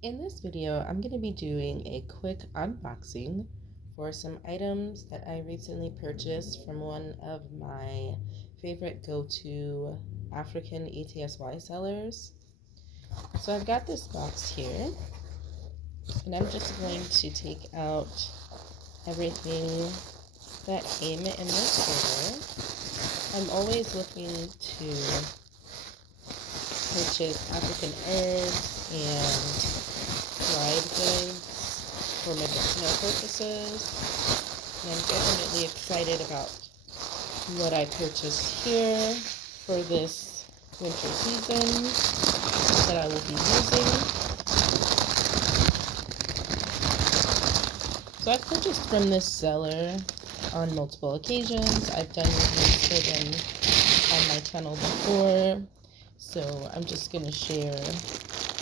In this video, I'm going to be doing a quick unboxing for some items that I recently purchased from one of my favorite go-to African ETSY sellers. So I've got this box here, and I'm just going to take out everything that came in this order. I'm always looking to purchase African herbs and dried goods for medicinal purposes, and I'm definitely excited about what I purchased here for this winter season that I will be using. So I've purchased from this seller on multiple occasions. I've done reviews for them on my channel before, so I'm just going to share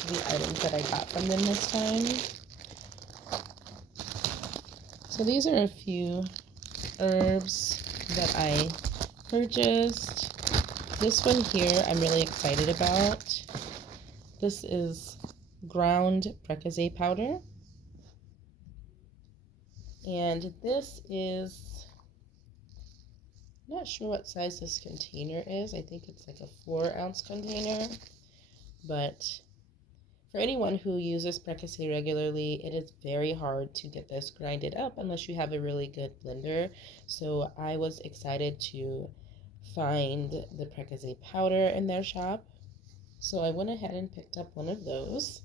the items that I got from them this time. So these are a few herbs that I purchased. This one here I'm really excited about. This is ground Prɛkɛsɛ powder. And this is, I'm not sure what size this container is. I think it's like a 4-ounce container. But for anyone who uses Prɛkɛsɛ regularly, it is very hard to get this grinded up unless you have a really good blender. So I was excited to find the Prɛkɛsɛ powder in their shop. So I went ahead and picked up one of those.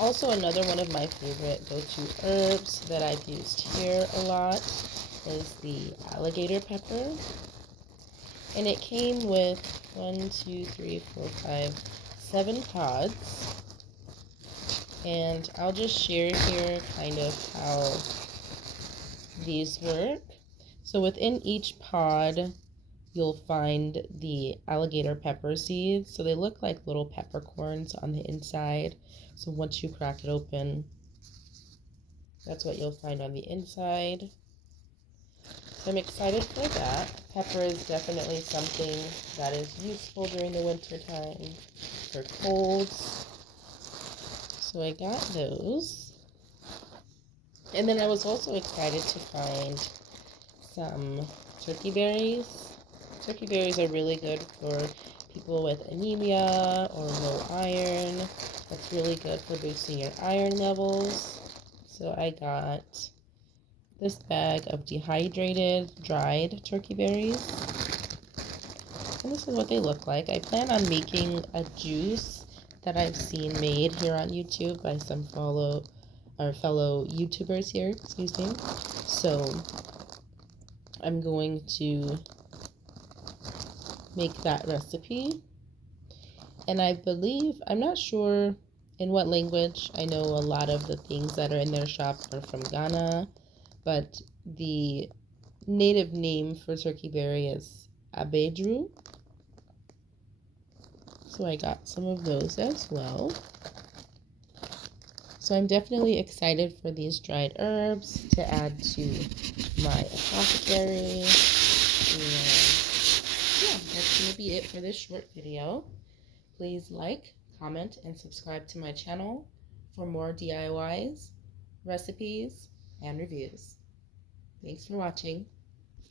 Also, another one of my favorite go-to herbs that I've used here a lot is the alligator pepper. And it came with 7 pods. And I'll just share here kind of how these work. So within each pod, you'll find the alligator pepper seeds. So they look like little peppercorns on the inside. So once you crack it open, that's what you'll find on the inside. So I'm excited for that. Pepper is definitely something that is useful during the winter time for colds. So I got those. And then I was also excited to find some turkey berries. Turkey berries are really good for people with anemia or low iron. That's really good for boosting your iron levels. So I got this bag of dehydrated, dried turkey berries. And this is what they look like. I plan on making a juice that I've seen made here on YouTube by some fellow YouTubers here, excuse me. So I'm going to make that recipe. And I believe, I'm not sure in what language. I know a lot of the things that are in their shop are from Ghana, but the native name for turkey berry is abedru. So I got some of those as well. So I'm definitely excited for these dried herbs to add to my apothecary. And yeah, that's going to be it for this short video. Please like, comment, and subscribe to my channel for more DIYs, recipes, and reviews. Thanks for watching.